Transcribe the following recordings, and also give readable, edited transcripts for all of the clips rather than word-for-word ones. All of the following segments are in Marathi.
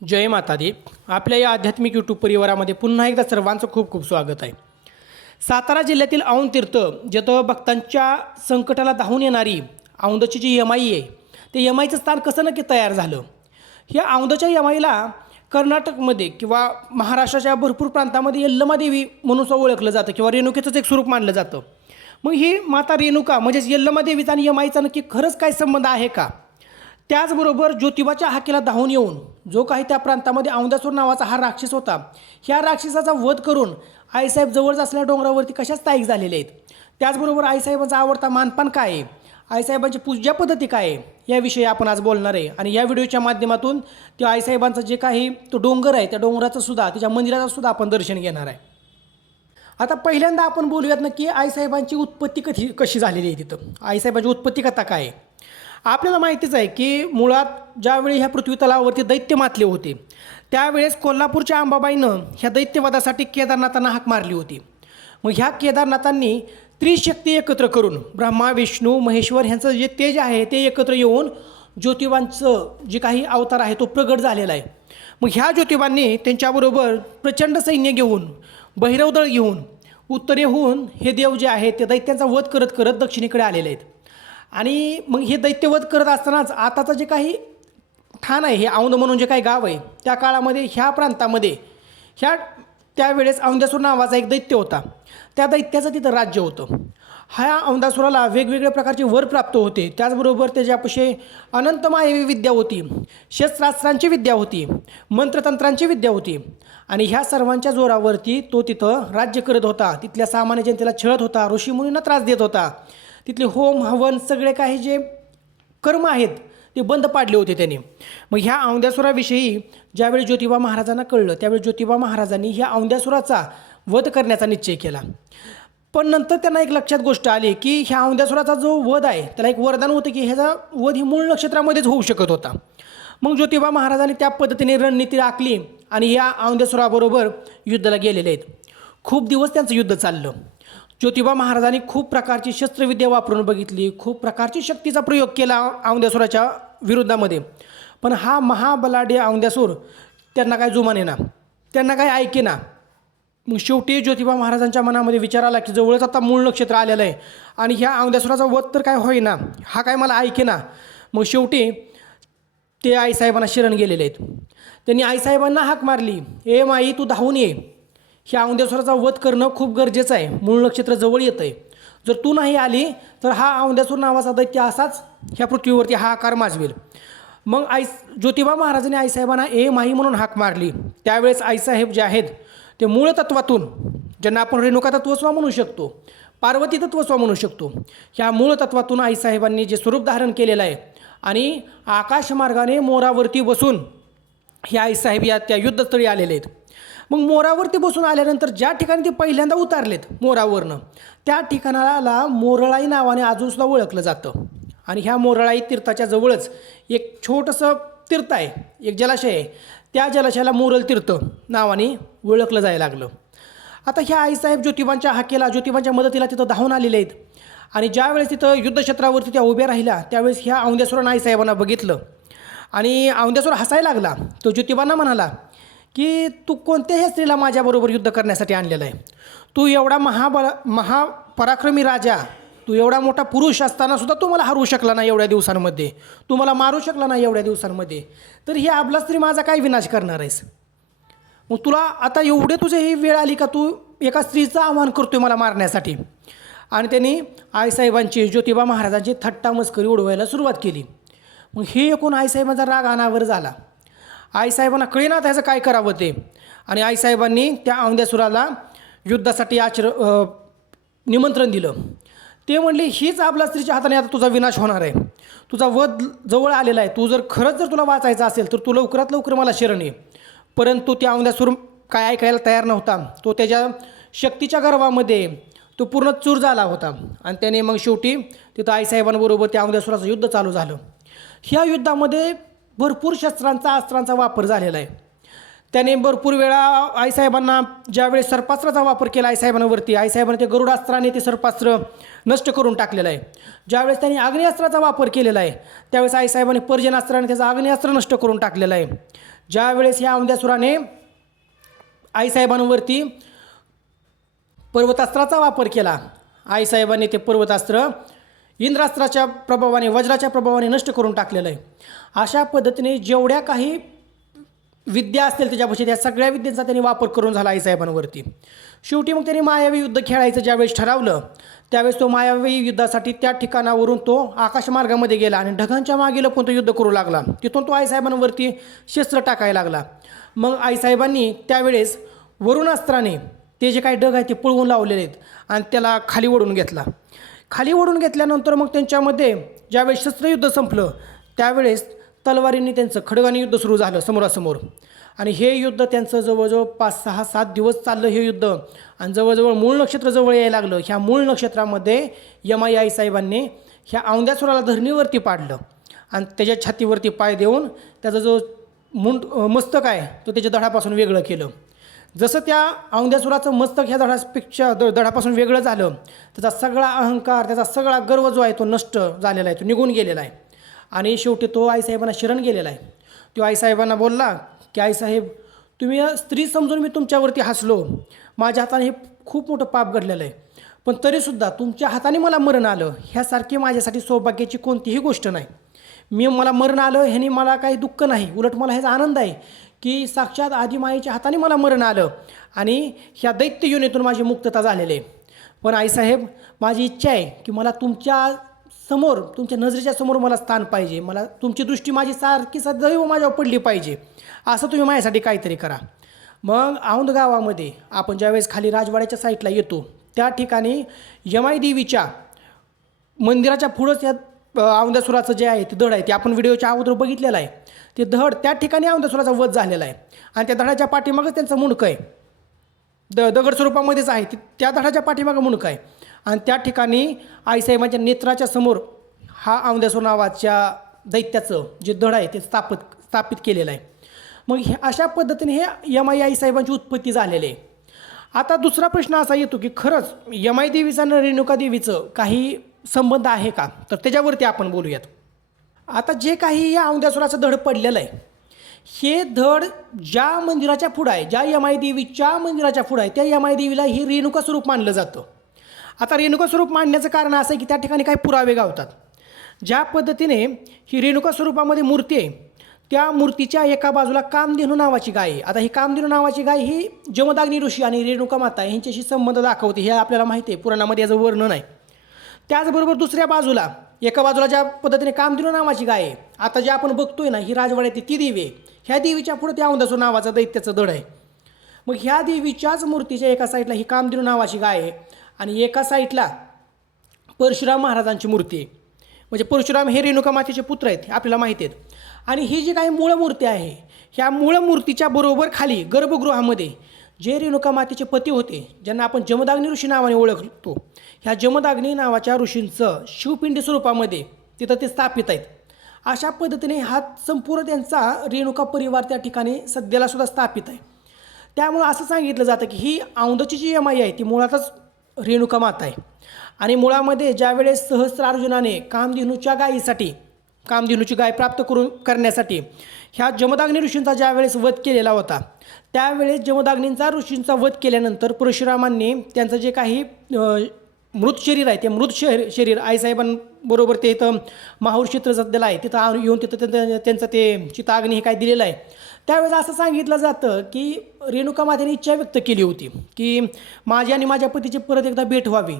जय माता दी. आपल्या या आध्यात्मिक यूट्यूब परिवारामध्ये पुन्हा एकदा सर्वांचं खूप खूप स्वागत आहे. सातारा जिल्ह्यातील औंध तीर्थ जिथं भक्तांच्या संकटाला धावून येणारी औंधची जी यमाई आहे ते यमाईचं स्थान कसं नक्की तयार झालं. ह्या औंधच्या यमाईला कर्नाटकमध्ये किंवा महाराष्ट्राच्या भरपूर प्रांतामध्ये यल्लमादेवी म्हणून ओळखलं जातं किंवा रेणुकेचंच एक स्वरूप मानलं जातं. मग ही माता रेणुका म्हणजेच यल्लमादेवीचा आणि यमाईचा नक्की खरंच काय संबंध आहे का. त्याचबरोबर ज्योतिबाच्या हाकेला धावून येऊन जो काही त्या प्रांतामध्ये औंधासूर नावाचा हा राक्षस होता, ह्या राक्षसाचा वध करून आईसाहेब जवळच असलेल्या डोंगरावरती कशा स्थायिक झालेले आहेत. त्याचबरोबर आईसाहेबांचा आवडता मानपान काय आहे, आईसाहेबांची पूजा पद्धती काय आहे, याविषयी आपण आज बोलणार आहे. आणि या व्हिडिओच्या माध्यमातून त्या आईसाहेबांचं जे काही तो डोंगर आहे त्या डोंगराचं सुद्धा त्याच्या मंदिराचं सुद्धा आपण दर्शन घेणार आहे. आता पहिल्यांदा आपण बोलूयात ना की आईसाहेबांची उत्पत्ती कशी झालेली आहे. तिथं आईसाहेबांची उत्पत्ती कथा काय आहे. आपल्याला माहितीच आहे की मुळात ज्यावेळी ह्या पृथ्वी तलावावरती दैत्य मातले होते त्यावेळेस कोल्हापूरच्या अंबाबाईनं ह्या दैत्यवधासाठी केदारनाथांना हाक मारली होती. मग ह्या केदारनाथांनी त्रिशक्ती एकत्र करून ब्रह्मा विष्णू महेश्वर ह्यांचं जे तेज आहे ते एकत्र येऊन ज्योतिबांचं जे काही अवतार आहे तो प्रगट झालेला आहे. मग ह्या ज्योतिबांनी त्यांच्याबरोबर प्रचंड सैन्य घेऊन बहिरवदळ घेऊन उत्तरेहून हे देव जे आहेत ते दैत्यांचा वध करत करत दक्षिणेकडे आलेले आहेत. आणि मग हे दैत्यवध करत असतानाच आताचं जे काही ठाण आहे हे औंध म्हणून जे काही गाव आहे त्या काळामध्ये ह्या प्रांतामध्ये त्यावेळेस औंधासूर नावाचा एक दैत्य होता. त्या दैत्याचं तिथं राज्य होतं. ह्या औंधासुराला वेगवेगळ्या प्रकारचे वर प्राप्त होते. त्याचबरोबर त्याच्यापाशी अनंतमायवी विद्या होती, शस्त्रास्त्रांची विद्या होती, मंत्रतंत्रांची विद्या होती. आणि ह्या सर्वांच्या जोरावरती तो तिथं राज्य करत होता. तिथल्या सामान्य जनतेला छळत होता, ऋषीमुनींना त्रास देत होता. तिथले होम हवन सगळे काही जे कर्म आहेत ते बंद पाडले होते त्यांनी. मग ह्या औंधासुराविषयी ज्यावेळी ज्योतिबा महाराजांना कळलं त्यावेळी ज्योतिबा महाराजांनी ह्या औंधासुराचा वध करण्याचा निश्चय केला. पण नंतर त्यांना एक लक्षात गोष्ट आली की ह्या औंधासुराचा जो वध आहे त्याला एक वरदान होतं की ह्याचा वध ही मूळ नक्षत्रामध्येच होऊ शकत होता. मग ज्योतिबा महाराजांनी त्या पद्धतीने रणनीती आखली आणि या औंधासुराबरोबर युद्धाला गेलेले आहेत. खूप दिवस त्यांचं युद्ध चाललं. ज्योतिबा महाराजांनी खूप प्रकारची शस्त्रविद्या वापरून बघितली, खूप प्रकारची शक्तीचा प्रयोग केला औंधासुराच्या विरुद्धामध्ये. पण हा महाबलाढ्य औंधासूर त्यांना काय जुमाने ना, त्यांना काय ऐके ना. मग शेवटी ज्योतिबा महाराजांच्या मनामध्ये विचार आला की जवळच आता मूळ नक्षत्र आलेलं आहे आणि ह्या औंधासुराचा वध तर काय होईना, हा काय मला ऐके ना. मग शेवटी ते आईसाहेबांना शरण गेलेले आहेत. त्यांनी आईसाहेबांना हाक मारली, ए माई तू धावून ये, ह्या औंधासुराचा वध करणं खूप गरजेचं आहे, मूळ नक्षत्र जवळ येतं आहे. जर तू नाही आली तर हा औंधासूर नावाचा दैत्य असाच ह्या पृथ्वीवरती हाहाकार माजवेल. मग ज्योतिबा महाराजांनी आईसाहेबांना ए माई म्हणून हाक मारली. त्यावेळेस आईसाहेब जे आहेत ते मूळ तत्वातून, ज्यांना आपण रेणुका तत्वस्वा म्हणू शकतो, पार्वती तत्वस्वा म्हणू शकतो, ह्या मूळ तत्वातून आईसाहेबांनी जे स्वरूप धारण केलेलं आहे आणि आकाशमार्गाने मोरावरती बसून हे आईसाहेब या त्या युद्धस्थळी आलेले आहेत. मग मोरावरती बसून आल्यानंतर ज्या ठिकाणी ते पहिल्यांदा उतारलेत मोरावरनं त्या ठिकाणाला मोरळाई नावाने अजूनसुद्धा ओळखलं जातं. आणि ह्या मोरळाई तीर्थाच्या जवळच एक छोटंसं तीर्थ आहे, एक जलाशय आहे. त्या जलाशयाला मोरल तीर्थ नावाने ओळखलं जायला लागलं. आता ह्या आईसाहेब ज्योतिबांच्या हाकेला ज्योतिबांच्या मदतीला तिथं धावून आलेले आहेत. आणि ज्यावेळेस तिथं युद्धक्षेत्रावरती त्या उभ्या राहिल्या त्यावेळेस ह्या औंधासुरानं आईसाहेबांना बघितलं आणि औंधासूर हसायला लागला. तो ज्योतिबांना म्हणाला की तू कोणत्याही स्त्रीला माझ्याबरोबर युद्ध करण्यासाठी आणलेलं आहे. तू एवढा महापराक्रमी राजा, तू एवढा मोठा पुरुष असतानासुद्धा तू मला हरवू शकला नाही एवढ्या दिवसांमध्ये, तू मला मारू शकला नाही एवढ्या दिवसांमध्ये, तर ही अबला स्त्री माझा काय विनाश करणार आहेस. मग तुला आता एवढे तुझे ही वेळ आली का तू एका स्त्रीचं आव्हान करतोय मला मारण्यासाठी. आणि त्यांनी आईसाहेबांची ज्योतिबा महाराजांची थट्टा मस्करी उडवायला सुरुवात केली. मग हे ऐकून आईसाहेबांचा राग अनावर झाला. आईसाहेबांना कळेना त्याचं काय करावं ते. आणि आईसाहेबांनी त्या औंधासुराला युद्धासाठी निमंत्रण दिलं. ते म्हणले हीच आपल्या स्त्रीच्या हाताने आता तुझा विनाश होणार आहे, तुझा वध जवळ आलेला आहे, तू जर खरंच जर तुला वाचायचं असेल तर तू लवकरात लवकर मला शरण ये. परंतु त्या औंधासूर काय ऐकायला तयार नव्हता. तो त्याच्या शक्तीच्या गर्वामध्ये तो पूर्ण चूर झाला होता. आणि त्याने मग शेवटी तिथं आईसाहेबांबरोबर त्या औंधासुराचं युद्ध चालू झालं. ह्या युद्धामध्ये भरपूर शस्त्रांचा अस्त्रांचा वापर झालेला आहे. त्याने भरपूर वेळा आईसाहेबांना ज्यावेळेस सर्पास्त्राचा वापर केला आईसाहेबांवरती, आईसाहेबांनी ते गरुडास्त्राने ते सर्पास्त्र नष्ट करून टाकलेलं आहे. ज्यावेळेस त्यांनी आग्नेयास्त्राचा वापर केलेला आहे त्यावेळेस आईसाहेबांनी पर्जन्यास्त्राने त्याचं आग्नेयास्त्र नष्ट करून टाकलेलं आहे. ज्यावेळेस ह्या औंध्यासुराने आईसाहेबांवरती पर्वतास्त्राचा वापर केला, आईसाहेबांनी ते पर्वतास्त्र इंद्रास्त्राच्या प्रभावाने, वज्राच्या प्रभावाने नष्ट करून टाकलेलं आहे. अशा पद्धतीने जेवढ्या काही विद्या असतील त्याच्यापाशी त्या सगळ्या विद्यांचा त्यांनी वापर करून झाला आईसाहेबांवरती. शेवटी मग त्यांनी मायावी युद्ध खेळायचं ज्यावेळेस ठरवलं, त्यावेळेस तो मायावी युद्धासाठी त्या ठिकाणावरून तो आकाशमार्गामध्ये गेला आणि ढगांच्या मागे लपून तो युद्ध करू लागला. तिथून तो आईसाहेबांवरती शस्त्र टाकायला लागला. मग आईसाहेबांनी त्यावेळेस वरुणास्त्राने ते जे काही ढग आहेत ते पळवून लावलेले आहेत आणि त्याला खाली ओढून घेतला. खाली ओढून घेतल्यानंतर मग त्यांच्यामध्ये ज्यावेळेस शस्त्रयुद्ध संपलं त्यावेळेस तलवारींनी त्यांचं खडगाने युद्ध सुरू झालं समोरासमोर. आणि हे युद्ध त्यांचं जवळजवळ 5, 6, 7 दिवस चाललं हे युद्ध. आणि जवळजवळ मूळ नक्षत्र जवळ यायला लागलं. ह्या मूळ नक्षत्रामध्ये यमाई आईसाहेबांनी ह्या औंध्यासुराला धरणीवरती पाडलं आणि त्याच्या छातीवरती पाय देऊन त्याचा जो मस्तक आहे तो त्याच्या धडापासून वेगळं केलं. जसं त्या औंध्यासुराचं मस्तक ह्या धडापेक्षा धडापासून वेगळं झालं, त्याचा सगळा अहंकार, त्याचा सगळा गर्व जो आहे तो नष्ट झालेला आहे, तो निघून गेलेला आहे. आणि शेवटी तो आईसाहेबांना शरण गेलेला आहे. तो आईसाहेबांना बोलला की आईसाहेब, तुम्ही स्त्री समजून मी तुमच्यावरती हसलो, माझ्या हाताने हे खूप मोठं पाप घडलेलं आहे, पण तरीसुद्धा तुमच्या हाताने मला मरण आलं ह्यासारखी माझ्यासाठी सौभाग्याची कोणतीही गोष्ट नाही. मला मरण आलं ह्याने मला काही दुःख नाही, उलट मला ह्याचा आनंद आहे की साक्षात आदिमाईच्या हाताने मला मरण आलं आणि ह्या दैत्य योनीतून माझी मुक्तता झालेली आहे. पण आईसाहेब, माझी इच्छा आहे की मला तुमच्या समोर, तुमच्या नजरेच्या समोर मला स्थान पाहिजे, मला तुमची दृष्टी माझी सारखी सदैव माझ्यावर पडली पाहिजे, असं तुम्ही माझ्यासाठी काहीतरी करा. मग औंध गावामध्ये आपण ज्यावेळेस खाली राजवाड्याच्या साईडला येतो त्या ठिकाणी यमाई देवीच्या मंदिराच्या पुढंच या औंध्यासुराचं जे आहे ते धड आहे, ते आपण व्हिडिओच्या अगोदर बघितलेलं आहे. ते धड त्या ठिकाणी औंध्यासुराचा वध झालेला आहे आणि त्या धडाच्या पाठीमागच त्यांचं मुंडकं आहे, दगड स्वरूपामध्येच आहे, त्या धडाच्या पाठीमागं मुंडकं आहे. आणि त्या ठिकाणी आईसाहेबांच्या नेत्राच्या समोर हा औंध्यासुर नावाच्या दैत्याचं जे धड आहे ते स्थापित केलेलं आहे. मग अशा पद्धतीने हे यमाई आईसाहेबांची उत्पत्ती झालेली आहे. आता दुसरा प्रश्न असा येतो की खरंच यमाई देवीचा आणि रेणुका देवीचं काही संबंध आहे का, तर त्याच्यावरती आपण बोलूयात. आता जे काही या औंध्यासुराचं धड पडलेलं आहे, हे धड ज्या मंदिराच्या पुढं आहे, ज्या यमाई देवीच्या मंदिराच्या पुढं आहे, त्या यमाई देवीला हे रेणुका स्वरूप मानलं जातं. आता रेणुका स्वरूप मांडण्याचं कारण असं आहे की त्या ठिकाणी काही पुरावे गावतात. ज्या पद्धतीने ही रेणुका स्वरूपामध्ये मूर्ती आहे, त्या मूर्तीच्या एका बाजूला कामधेनू नावाची गाय आहे. आता ही कामधेनू नावाची गाय ही जमदाग्नी ऋषी आणि रेणुका माता यांच्याशी संबंध दाखवते, हे आपल्याला माहिती आहे, पुराणामध्ये याचं वर्णन आहे. त्याचबरोबर दुसऱ्या बाजूला, एका बाजूला ज्या पद्धतीने कामधेनू नावाची गाय आहे, आता जे आपण बघतोय ना ही राजवाड्यात ती देवी आहे, ह्या देवीच्या पुढे त्या औंध्यासुर नावाचा दैत्याचं धड आहे. मग ह्या देवीच्याच मूर्तीच्या एका साईडला ही कामधेनू नावाची गाय आहे आणि एका साईडला परशुराम महाराजांची मूर्ती आहे. म्हणजे परशुराम हे रेणुका मातेचे पुत्र आहेत, आपल्याला माहिती आहेत. आणि ही जी काही मूळ मूर्ती आहे, ह्या मूळ मूर्तीच्या बरोबर खाली गर्भगृहामध्ये जे रेणुका मातेचे पती होते, ज्यांना आपण जमदाग्नी ऋषी नावाने ओळखतो, ह्या जमदाग्नी नावाच्या ऋषींचं शिवपिंडी स्वरूपामध्ये तिथं ते स्थापित आहेत. अशा पद्धतीने हा संपूर्ण त्यांचा रेणुका परिवार त्या ठिकाणी सध्याला सुद्धा स्थापित आहे. त्यामुळं असं सांगितलं जातं की ही औंधची जी यमाई आहे ती मुळातच रेणुका माता आहे. आणि मुळामध्ये ज्यावेळेस सहस्रार्जुनाने कामधेनूच्या गायीसाठी, कामधेनूची गाय प्राप्त करण्यासाठी ह्या जमदाग्नी ऋषींचा ज्यावेळेस वध केलेला होता, त्यावेळेस जमदाग्नींचा ऋषींचा वध केल्यानंतर परशुरामांनी त्यांचं जे काही मृत शरीर आहे ते मृत शरीर आईसाहेबांबरोबर ते इथं माहूर क्षेत्र सध्याला आहे तिथं येऊन तिथं त्यांचं ते चिताग्नी हे काय दिलेलं आहे. त्यावेळेस असं सांगितलं जातं की रेणुका मातेने इच्छा व्यक्त केली होती की माझी आणि माझ्या पतीची परत एकदा भेट व्हावी.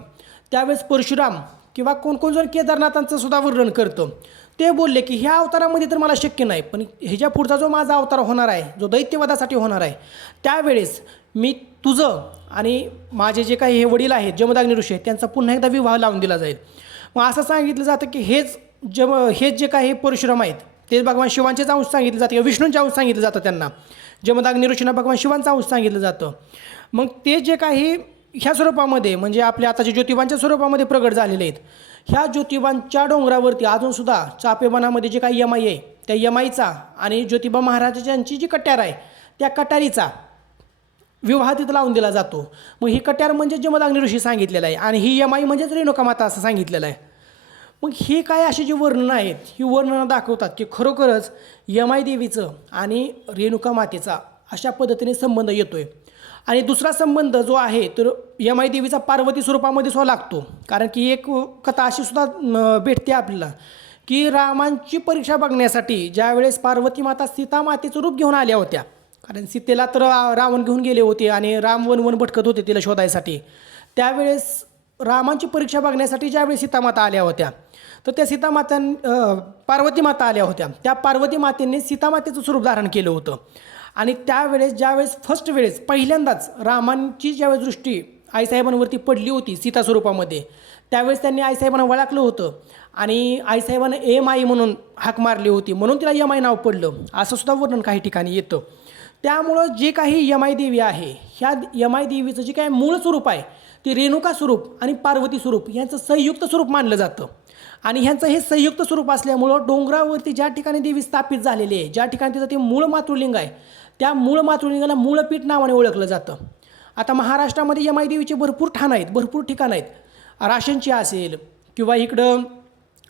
त्यावेळेस परशुराम किंवा कोण जर केदारनाथांचं सुद्धा वर्णन करतं, ते बोलले की ह्या अवतारामध्ये तर मला शक्य नाही, पण ह्याच्या पुढचा जो माझा अवतार होणार आहे, जो दैत्यवधासाठी होणार आहे, त्यावेळेस मी तुझं आणि माझे जे काही हे वडील आहेत जमदाग्नी ऋषी आहेत त्यांचा पुन्हा एकदा विवाह लावून दिला जाईल. मग असं सांगितलं जातं की हेच जे काही परशुराम आहेत ते भगवान शिवांचेच अंश सांगितलं जातं किंवा विष्णूंचे अंश सांगितलं जातं त्यांना. जमदाग्नी ऋषींना भगवान शिवांचा अंश सांगितलं जातं. मग ते जे काही ह्या स्वरूपामध्ये म्हणजे आपल्या आताच्या ज्योतिबांच्या स्वरूपामध्ये प्रगट झालेले आहेत, ह्या ज्योतिबांच्या डोंगरावरती अजूनसुद्धा चापेबानामध्ये जे काही यमाई आहे त्या यमाईचा आणि ज्योतिबा महाराजांची जी कट्यार आहे त्या कट्यारीचा विवाह तिथं लावून दिला जातो. मग ही कट्यार म्हणजे जमदाग्नी ऋषी सांगितलेलं आहे आणि ही यमाई म्हणजेच रेणुका माता असं सांगितलेलं आहे. मग हे काय असे जे वर्णनं आहेत, ही वर्णनं दाखवतात की खरोखरच यमाई देवीचं आणि रेणुका मातेचा अशा पद्धतीने संबंध येतो आहे. आणि दुसरा संबंध जो आहे तर यमाई देवीचा पार्वती स्वरूपामध्ये सुद्धा लागतो. कारण की एक कथा अशी सुद्धा भेटते आपल्याला की रामांची परीक्षा बघण्यासाठी ज्यावेळेस पार्वती माता सीता मातेचं रूप घेऊन आल्या होत्या, कारण सीतेला तर रावण घेऊन गेले होते आणि राम वन भटकत होते तिला शोधायसाठी. त्यावेळेस रामांची परीक्षा बघण्यासाठी ज्यावेळेस सीतामाता आल्या होत्या, तर त्या सीतामाता पार्वती माता आल्या होत्या. त्या पार्वती मातेने सीतामातेचं स्वरूप धारण केलं होतं. आणि त्यावेळेस ज्यावेळेस फर्स्ट वेळेस पहिल्यांदाच रामांची ज्यावेळेस दृष्टी आईसाहेबांवरती पडली होती सीता स्वरूपामध्ये, त्यावेळेस त्यांनी आईसाहेबांना वळखलं होतं आणि आईसाहेबांना एम आई म्हणून हाक मारली होती, म्हणून तिला यमाई नाव पडलं, असं सुद्धा वर्णन काही ठिकाणी येतं. त्यामुळं जे काही यमाई देवी आहे, ह्या यमाई देवीचं जे काही मूळ स्वरूप आहे ते रेणुका स्वरूप आणि पार्वती स्वरूप यांचं संयुक्त स्वरूप मानलं जातं. आणि ह्यांचं हे संयुक्त स्वरूप असल्यामुळं डोंगरावरती ज्या ठिकाणी देवी स्थापित झालेली आहे, ज्या ठिकाणी तिचं ते मूळ मातृलिंग आहे, त्या मूळ मातृलिंगाला मूळपीठ नावाने ओळखलं जातं. आता महाराष्ट्रामध्ये यमाई देवीचे भरपूर ठाणं आहेत, भरपूर ठिकाणं आहेत. राशनची असेल किंवा इकडं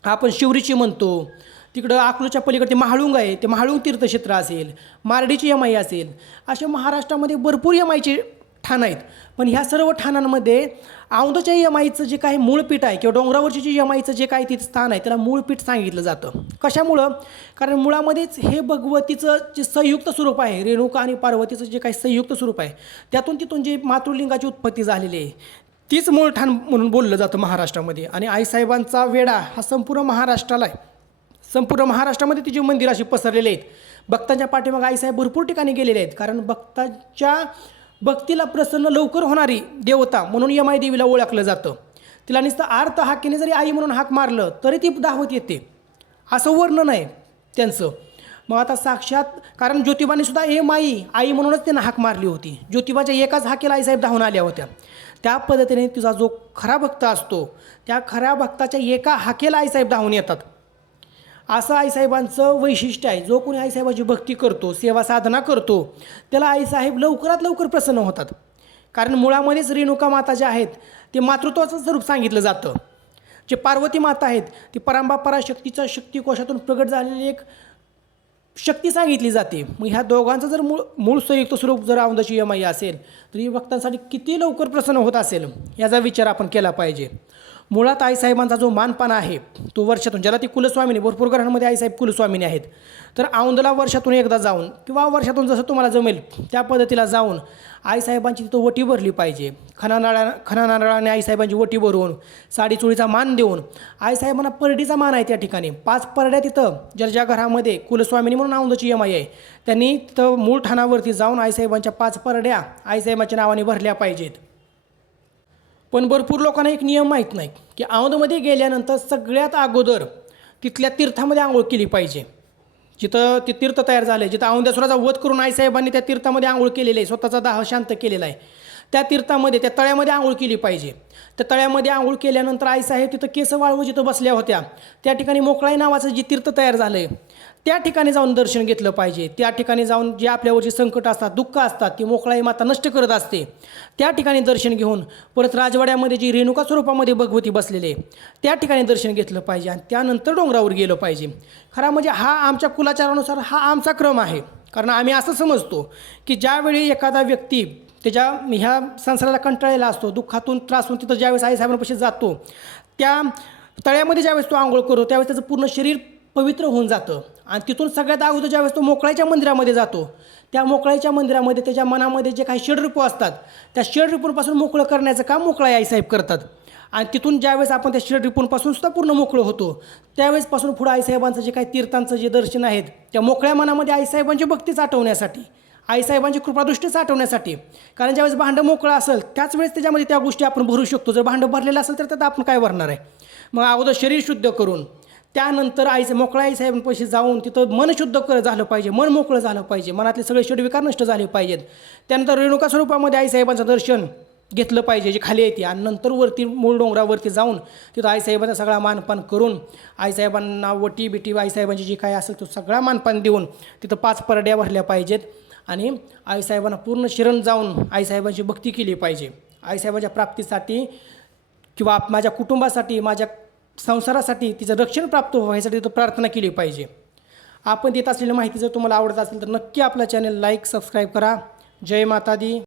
आपण शिवरीची म्हणतो, तिकडं अकलूच्या पलीकडे ते महाळुंग आहे, ते महाळुंग तीर्थक्षेत्र असेल, मारडीची यमाई असेल, असे महाराष्ट्रामध्ये भरपूर यमाईचे ठाणं आहेत. पण ह्या सर्व ठाणांमध्ये औंधच्या यमाईचं जे काही मूळपीठ आहे किंवा डोंगरावरची जी यमाईचं जे काही तिथं स्थान आहे त्याला मूळपीठ सांगितलं जातं. कशामुळं? कारण मुळामध्येच हे भगवतीचं जे संयुक्त स्वरूप आहे, रेणुका आणि पार्वतीचं जे काही संयुक्त स्वरूप आहे, तिथून जे मातृलिंगाची उत्पत्ती झालेली आहे तीच मूळ ठाण म्हणून बोललं जातं महाराष्ट्रामध्ये. आणि आईसाहेबांचा वेढा हा संपूर्ण महाराष्ट्राला आहे. संपूर्ण महाराष्ट्रामध्ये तिचे मंदिर अशी पसरलेले आहेत. भक्तांच्या पाठीमागे आईसाहेब भरपूर ठिकाणी गेलेले आहेत. कारण भक्तांच्या भक्तीला प्रसन्न लवकर होणारी देवता म्हणून यमाई देवीला ओळखलं जातं. तिला नुसतं आर्त हाकेने जरी आई म्हणून हाक मारलं तरी ती धावत येते, असं वर्णन आहे त्यांचं. मग आता साक्षात, कारण ज्योतिबाने सुद्धा आई म्हणूनच त्यांना हाक मारली होती. ज्योतिबाच्या एकाच हाकेला आईसाहेब धावून आल्या होत्या. त्या पद्धतीने तिचा जो खरा भक्त असतो त्या खऱ्या भक्ताच्या एका हाकेला आईसाहेब धावून येतात. असं आईसाहेबांचं वैशिष्ट्य आहे. जो कोणी आईसाहेबाची भक्ती करतो, सेवा साधना करतो, त्याला आईसाहेब लवकरात लवकर प्रसन्न होतात. कारण मुळामध्येच रेणुका माता ज्या आहेत ते मातृत्वाचं स्वरूप सांगितलं जातं. जे पार्वती माता आहेत ती परांबा पराशक्तीच्या शक्तिकोशातून प्रगट झालेली एक शक्ती सांगितली जाते. मग ह्या दोघांचं जर मूळ संयुक्त स्वरूप जर औंधची यमाई असेल तर ही भक्तांसाठी किती लवकर प्रसन्न होत असेल याचा विचार आपण केला पाहिजे. मुळात आईसाहेबांचा जो मानपान आहे तो वर्षातून, ज्याला ती कुलस्वामिनी, भरपूर घरांमध्ये आईसाहेब कुलस्वामिनी आहेत, तर औंधला वर्षातून एकदा जाऊन किंवा वर्षातून जसं तुम्हाला जमेल त्या पद्धतीला जाऊन आईसाहेबांची तिथं वटी भरली पाहिजे. खणानारळाने आईसाहेबांची वटी भरून साडीचोळीचा मान देऊन, आईसाहेबांना परडीचा मान आहे त्या ठिकाणी 5 परड्या तिथं ज्या घरामध्ये कुलस्वामिनी म्हणून औंधची यमाई आहे त्यांनी तिथं मूळ ठाणावरती जाऊन आईसाहेबांच्या 5 परड्या आईसाहेबांच्या नावाने भरल्या पाहिजेत. पण भरपूर लोकांना एक नियम माहीत नाही की औंधमध्ये गेल्यानंतर सगळ्यात अगोदर तिथल्या तीर्थामध्ये आंघोळ केली पाहिजे. जिथं ते तीर्थ तयार झाले, जिथं औंध्यासुराचा वध करून आईसाहेबांनी त्या तीर्थामध्ये आंघोळ केलेली आहे, स्वतःचा दाह शांत केलेला आहे, त्या तीर्थामध्ये, त्या तळ्यामध्ये आंघोळ केली पाहिजे. त्या तळ्यामध्ये आंघोळ केल्यानंतर आईसाहेब तिथं केस वाळवं जिथं बसल्या होत्या त्या ठिकाणी मोकळाई नावाचं जे तीर्थ तयार झालं आहे त्या ठिकाणी जाऊन दर्शन घेतलं पाहिजे. त्या ठिकाणी जाऊन जे आपल्यावरची संकट असतात, दुःख असतात, ती मोकळाई माता नष्ट करत असते. त्या ठिकाणी दर्शन घेऊन परत राजवाड्यामध्ये जी रेणुका स्वरूपामध्ये भगवती बसलेले त्या ठिकाणी दर्शन घेतलं पाहिजे आणि त्यानंतर डोंगरावर गेलं पाहिजे. खरा म्हणजे हा आमच्या कुलाचारानुसार हा आमचा क्रम आहे. कारण आम्ही असं समजतो की ज्यावेळी एखादा व्यक्ती त्याच्या ह्या संसाराला कंटाळलेला असतो, दुःखातून त्रासून तिथं ज्यावेळेस आईसाहेबांपाशी जातो, त्या तळ्यामध्ये ज्यावेळेस तो आंघोळ करतो त्यावेळेस त्याचं पूर्ण शरीर पवित्र होऊन जातं. आणि तिथून सगळ्यात अगोदर ज्यावेळेस तो मोकळाईच्या मंदिरामध्ये जातो, त्या मोकळाईच्या मंदिरामध्ये त्याच्या मनामध्ये जे काही षडरिपू असतात त्या षडरिपूंपासून मोकळं करण्याचं काम मोकळाई आईसाहेब करतात. आणि तिथून ज्यावेळेस आपण त्या षडरिपूंपासून सुद्धा पूर्ण मोकळं होतो त्यावेळेसपासून पुढं आईसाहेबांचं जे काही तीर्थांचं जे दर्शन आहेत त्या मोकळ्या मनामध्ये आईसाहेबांची भक्ती साठवण्यासाठी, आईसाहेबांची कृपादृष्टी साठवण्यासाठी. कारण ज्यावेळेस भांडं मोकळं असेल त्याच वेळेस त्याच्यामध्ये त्या गोष्टी आपण भरू शकतो. जर भांडं भरलेलं असेल तर त्यात आपण काय भरणार आहे? मग अगोदर शरीर शुद्ध करून त्यानंतर मोकळ्या आईसाहेबांपाशी जाऊन तिथं मन शुद्ध झालं पाहिजे, मन मोकळं झालं पाहिजे, मनातले सगळे षडविकार नष्ट झाले पाहिजेत. त्यानंतर रेणुका स्वरूपामध्ये आईसाहेबांचं दर्शन घेतलं पाहिजे जे खाली येते, आणि नंतर वरती मूळ डोंगरावरती जाऊन तिथं आईसाहेबांचा सगळा मानपान करून आईसाहेबांना वटी बिटी आईसाहेबांची जी काय असेल तो सगळा मानपान देऊन तिथं 5 परड्या भरल्या पाहिजेत आणि आईसाहेबांना पूर्ण शरण जाऊन आईसाहेबांची भक्ती केली पाहिजे. आईसाहेबांच्या प्राप्तीसाठी किंवा माझ्या कुटुंबासाठी, माझ्या संसारासाठी तिचं रक्षण प्राप्त व्हावं यासाठी तो प्रार्थना केली पाहिजे. आपण देत असलेली माहिती जर तुम्हाला आवडत असेल तर नक्की आपला चॅनल लाईक सबस्क्राईब करा. जय माता दी.